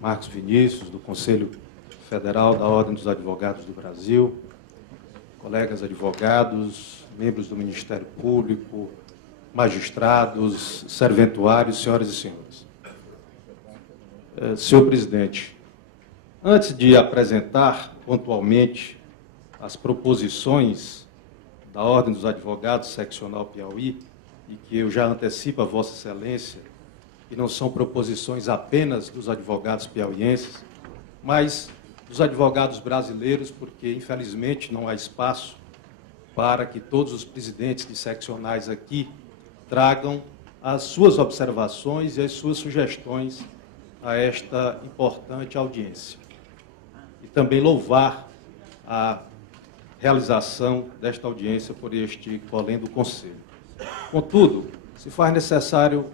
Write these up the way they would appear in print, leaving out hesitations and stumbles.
Marcos Vinícius, do Conselho Federal da Ordem dos Advogados do Brasil, colegas advogados, membros do Ministério Público, magistrados, serventuários, senhoras e senhores. Senhor presidente, antes de apresentar pontualmente as proposições da Ordem dos Advogados Seccional Piauí, e que eu já antecipo a Vossa Excelência, que não são proposições apenas dos advogados piauienses, mas dos advogados brasileiros, porque, infelizmente, não há espaço para que todos os presidentes de seccionais aqui tragam as suas observações e as suas sugestões a esta importante audiência. E também louvar a realização desta audiência por este colendo conselho. Contudo, se faz necessário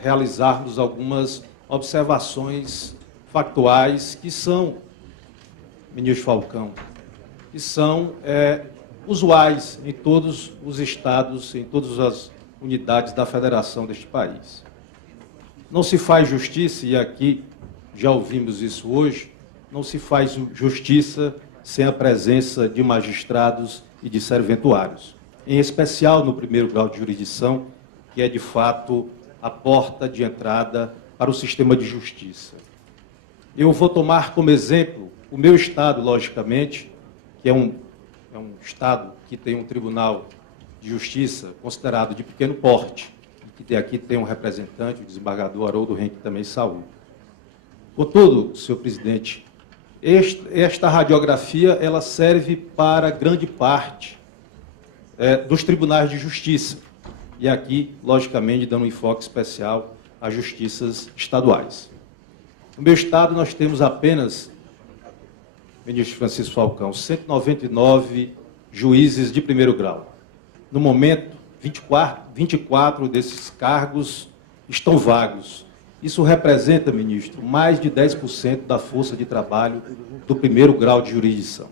realizarmos algumas observações factuais que são, ministro Falcão, que são usuais em todos os estados, em todas as unidades da federação deste país. Não se faz justiça, e aqui já ouvimos isso hoje, não se faz justiça sem a presença de magistrados e de serventuários, em especial no primeiro grau de jurisdição, que é, de fato, a porta de entrada para o sistema de justiça. Eu vou tomar como exemplo o meu estado, logicamente, que é um estado que tem um tribunal de justiça considerado de pequeno porte, e que aqui tem um representante, o desembargador Haroldo Henrique, também saúde. Contudo, senhor presidente, esta radiografia ela serve para grande parte dos tribunais de justiça, e aqui, logicamente, dando um enfoque especial às justiças estaduais. No meu estado, nós temos apenas, ministro Francisco Falcão, 199 juízes de primeiro grau. No momento, 24 desses cargos estão vagos. Isso representa, ministro, mais de 10% da força de trabalho do primeiro grau de jurisdição.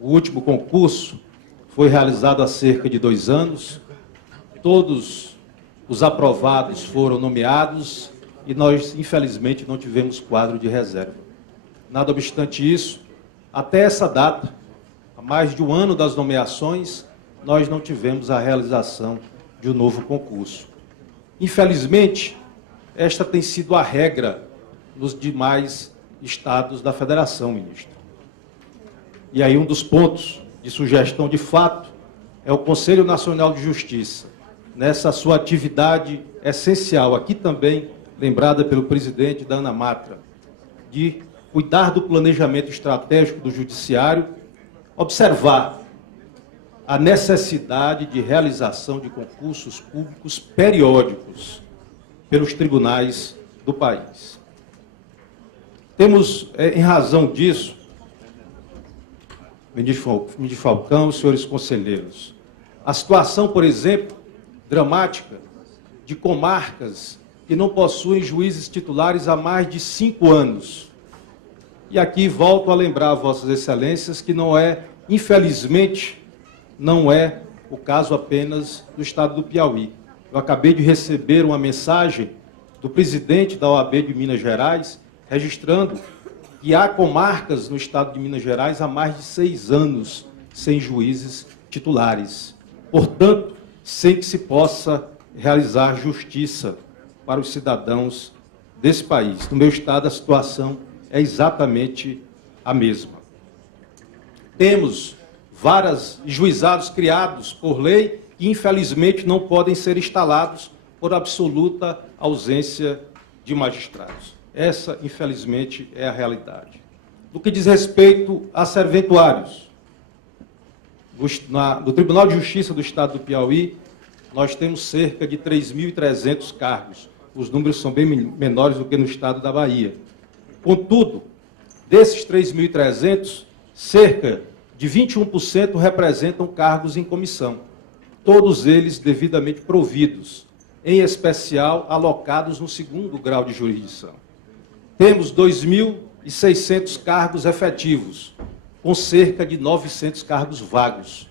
O último concurso foi realizado há cerca de 2 anos, todos os aprovados foram nomeados e nós, infelizmente, não tivemos quadro de reserva. Nada obstante isso, até essa data, há mais de 1 ano das nomeações, nós não tivemos a realização de um novo concurso. Infelizmente, esta tem sido a regra nos demais estados da federação, ministro. E aí um dos pontos de sugestão de fato é o Conselho Nacional de Justiça, nessa sua atividade essencial, aqui também lembrada pelo presidente da Ana Matra, de cuidar do planejamento estratégico do judiciário, observar a necessidade de realização de concursos públicos periódicos pelos tribunais do país. Temos, em razão disso, ministro Falcão, senhores conselheiros, a situação, por exemplo, dramática de comarcas que não possuem juízes titulares há mais de 5 anos. E aqui volto a lembrar a Vossas Excelências que não é, infelizmente, não é o caso apenas do estado do Piauí. Eu acabei de receber uma mensagem do presidente da OAB de Minas Gerais, registrando que há comarcas no estado de Minas Gerais há mais de 6 anos sem juízes titulares. Portanto, sem que se possa realizar justiça para os cidadãos desse país. No meu estado, a situação é exatamente a mesma. Temos vários juizados criados por lei que, infelizmente, não podem ser instalados por absoluta ausência de magistrados. Essa, infelizmente, é a realidade. No que diz respeito a serventuários, no Tribunal de Justiça do Estado do Piauí, nós temos cerca de 3.300 cargos. Os números são bem menores do que no estado da Bahia. Contudo, desses 3.300, cerca de 21% representam cargos em comissão, todos eles devidamente providos, em especial alocados no 2º grau de jurisdição. Temos 2.600 cargos efetivos, com cerca de 900 cargos vagos.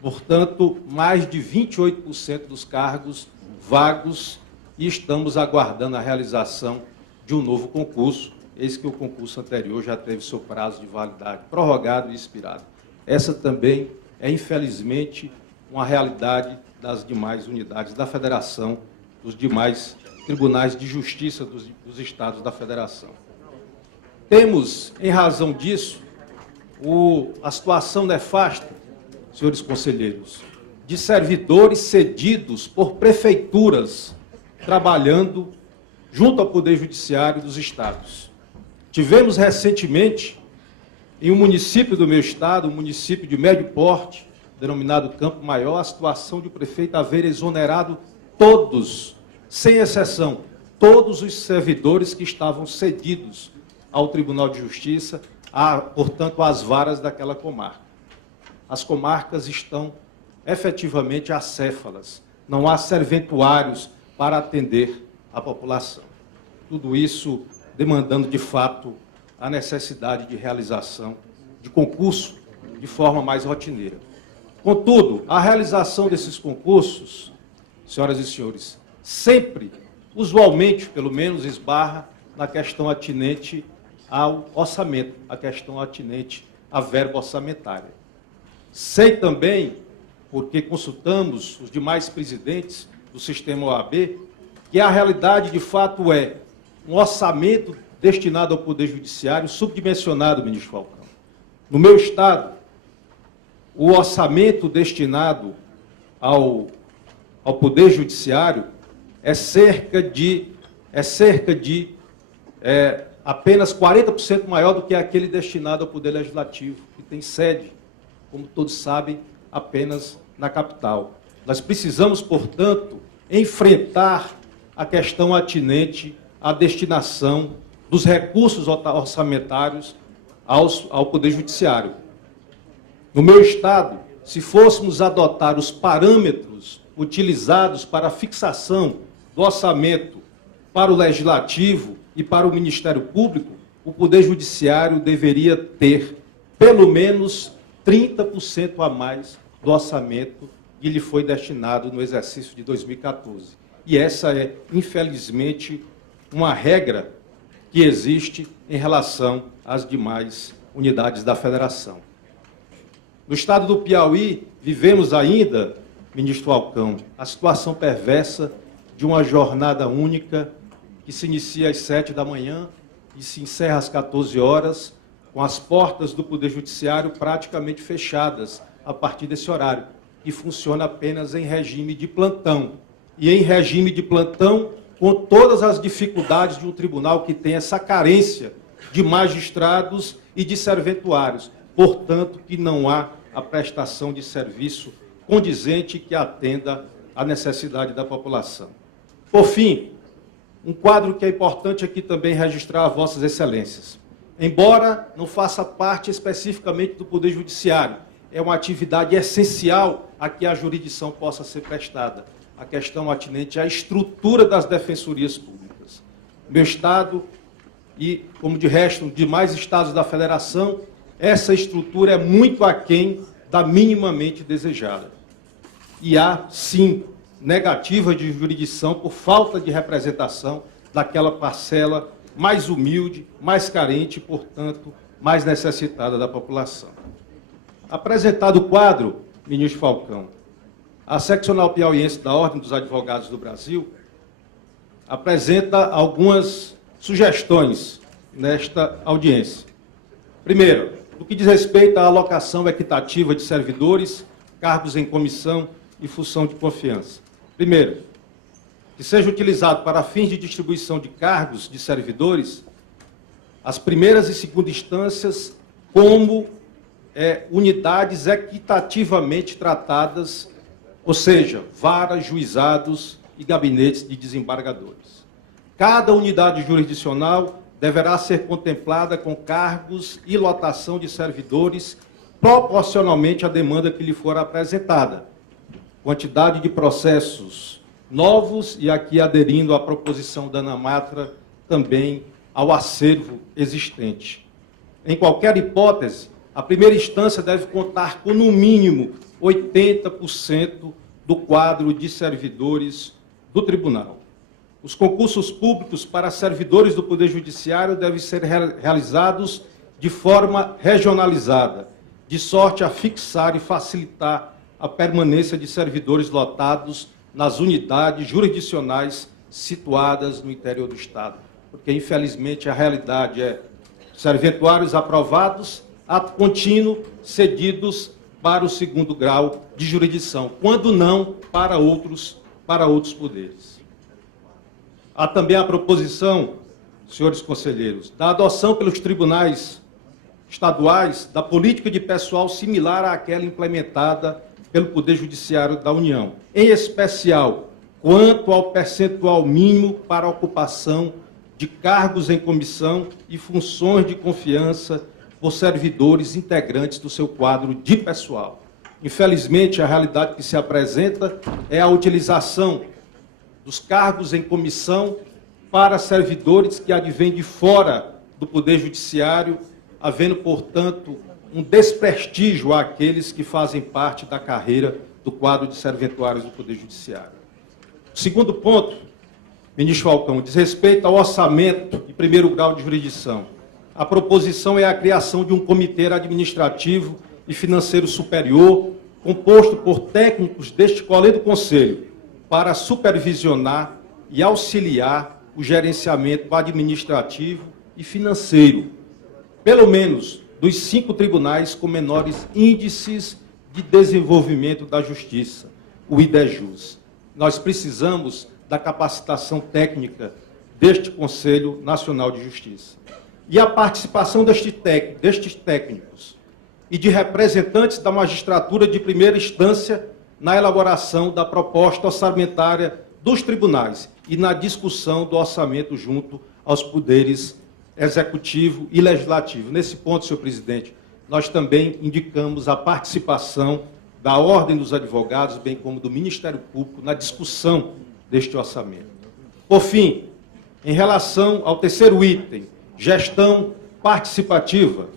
Portanto, mais de 28% dos cargos vagos e estamos aguardando a realização de um novo concurso, eis que o concurso anterior já teve seu prazo de validade prorrogado e expirado. Essa também é, infelizmente, uma realidade das demais unidades da Federação, dos demais tribunais de justiça dos estados da Federação. Temos, em razão disso, a situação nefasta, senhores conselheiros, de servidores cedidos por prefeituras trabalhando junto ao Poder Judiciário dos estados. Tivemos recentemente, em um município do meu estado, um município de médio porte, denominado Campo Maior, a situação de o prefeito haver exonerado todos, sem exceção, todos os servidores que estavam cedidos ao Tribunal de Justiça, portanto, às varas daquela comarca. As comarcas estão efetivamente acéfalas, não há serventuários para atender a população. Tudo isso demandando, de fato, a necessidade de realização de concurso de forma mais rotineira. Contudo, a realização desses concursos, senhoras e senhores, sempre, usualmente, pelo menos, esbarra na questão atinente ao orçamento, a questão atinente à verba orçamentária. Sei também, porque consultamos os demais presidentes do sistema OAB, que a realidade, de fato, é um orçamento destinado ao Poder Judiciário subdimensionado, ministro Falcão. No meu estado, o orçamento destinado ao Poder Judiciário é cerca de apenas 40% maior do que aquele destinado ao Poder Legislativo, que tem sede, como todos sabem, apenas na capital. Nós precisamos, portanto, enfrentar a questão atinente à destinação dos recursos orçamentários ao Poder Judiciário. No meu estado, se fôssemos adotar os parâmetros utilizados para a fixação do orçamento para o Legislativo e para o Ministério Público, o Poder Judiciário deveria ter pelo menos 30% a mais do orçamento que lhe foi destinado no exercício de 2014. E essa é, infelizmente, uma regra que existe em relação às demais unidades da Federação. No estado do Piauí, vivemos ainda, ministro Falcão, a situação perversa de uma jornada única que se inicia às 7 da manhã e se encerra às 14 horas, com as portas do Poder Judiciário praticamente fechadas a partir desse horário, que funciona apenas em regime de plantão. E em regime de plantão, com todas as dificuldades de um tribunal que tem essa carência de magistrados e de serventuários. Portanto, que não há a prestação de serviço condizente que atenda à necessidade da população. Por fim, um quadro que é importante aqui também registrar a vossas excelências. Embora não faça parte especificamente do Poder Judiciário, é uma atividade essencial a que a jurisdição possa ser prestada. A questão atinente à estrutura das defensorias públicas. Meu estado, e como de resto, demais estados da Federação, essa estrutura é muito aquém da minimamente desejada. E há, sim, negativa de jurisdição por falta de representação daquela parcela mais humilde, mais carente e, portanto, mais necessitada da população. Apresentado o quadro, ministro Falcão, a seccional piauiense da Ordem dos Advogados do Brasil apresenta algumas sugestões nesta audiência. Primeiro, no que diz respeito à alocação equitativa de servidores, cargos em comissão e função de confiança. Primeiro, que seja utilizado para fins de distribuição de cargos de servidores as primeiras e segundas instâncias como unidades equitativamente tratadas, ou seja, varas, juizados e gabinetes de desembargadores. Cada unidade jurisdicional deverá ser contemplada com cargos e lotação de servidores proporcionalmente à demanda que lhe for apresentada. Quantidade de processos novos e aqui aderindo à proposição da Ana Matra também ao acervo existente. Em qualquer hipótese, a primeira instância deve contar com, no mínimo, 80% do quadro de servidores do tribunal. Os concursos públicos para servidores do Poder Judiciário devem ser realizados de forma regionalizada, de sorte a fixar e facilitar a permanência de servidores lotados nas unidades jurisdicionais situadas no interior do Estado. Porque, infelizmente, a realidade é serventuários aprovados, ato contínuo, cedidos para o segundo grau de jurisdição, quando não para outros poderes. Há também a proposição, senhores conselheiros, da adoção pelos tribunais estaduais da política de pessoal similar àquela implementada pelo Poder Judiciário da União, em especial quanto ao percentual mínimo para a ocupação de cargos em comissão e funções de confiança por servidores integrantes do seu quadro de pessoal. Infelizmente, a realidade que se apresenta é a utilização dos cargos em comissão para servidores que advêm de fora do Poder Judiciário, havendo, portanto, um desprestígio àqueles que fazem parte da carreira do quadro de serventuários do Poder Judiciário. O segundo ponto, ministro Falcão, diz respeito ao orçamento de primeiro grau de jurisdição. A proposição é a criação de um comitê administrativo e financeiro superior, composto por técnicos deste colégio do Conselho, para supervisionar e auxiliar o gerenciamento administrativo e financeiro, pelo menos dos 5 tribunais com menores índices de desenvolvimento da justiça, o IDEJUS. Nós precisamos da capacitação técnica deste Conselho Nacional de Justiça. E a participação destes técnicos e de representantes da magistratura de primeira instância na elaboração da proposta orçamentária dos tribunais e na discussão do orçamento junto aos poderes executivo e legislativo. Nesse ponto, senhor presidente, nós também indicamos a participação da Ordem dos Advogados, bem como do Ministério Público, na discussão deste orçamento. Por fim, em relação ao terceiro item, gestão participativa,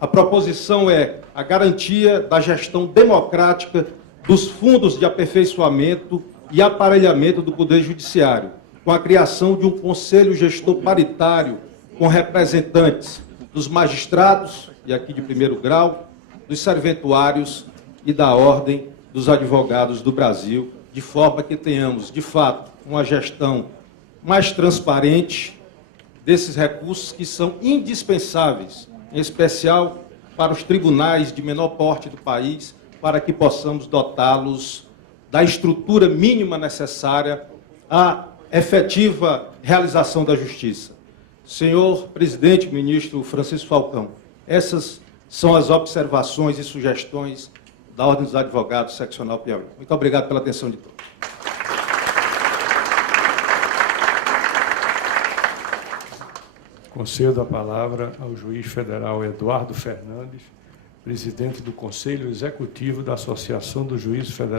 a proposição é a garantia da gestão democrática dos fundos de aperfeiçoamento e aparelhamento do Poder Judiciário, com a criação de um conselho gestor paritário com representantes dos magistrados, e aqui de primeiro grau, dos serventuários e da Ordem dos Advogados do Brasil, de forma que tenhamos, de fato, uma gestão mais transparente desses recursos que são indispensáveis, em especial para os tribunais de menor porte do país, para que possamos dotá-los da estrutura mínima necessária à efetiva realização da justiça. Senhor presidente, ministro Francisco Falcão, essas são as observações e sugestões da Ordem dos Advogados Seccional Piauí. Muito obrigado pela atenção de todos. Concedo a palavra ao juiz federal Eduardo Fernandes, presidente do Conselho Executivo da Associação dos Juízes Federais.